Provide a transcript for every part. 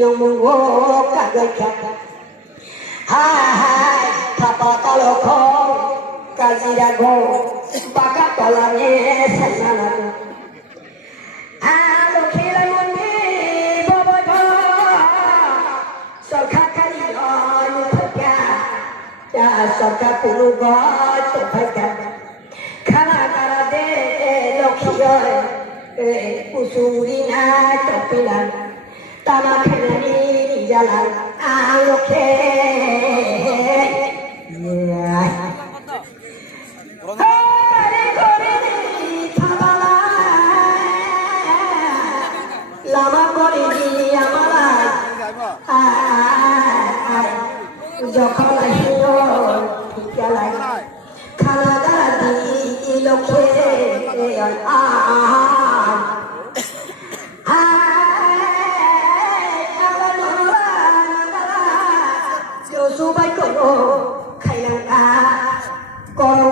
nunggu kagak hai papa taloko kazirago baka tolane sanana alo khilamuni bobo sokha kali on thakya ya sokha pulugo to thakya khana kara de lokhiyo usuri na topila tama khenani jalan aloke lama kori amala যখন আহিল ঠিকালাই খানা দাদি লোকে সবাই করো খাইলাম করো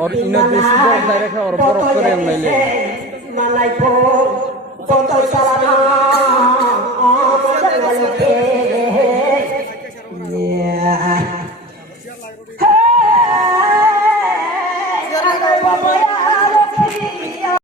और इन्हें देसी बोल डायरेक्ट और बरफ करे हम नहीं ले malai po foto salana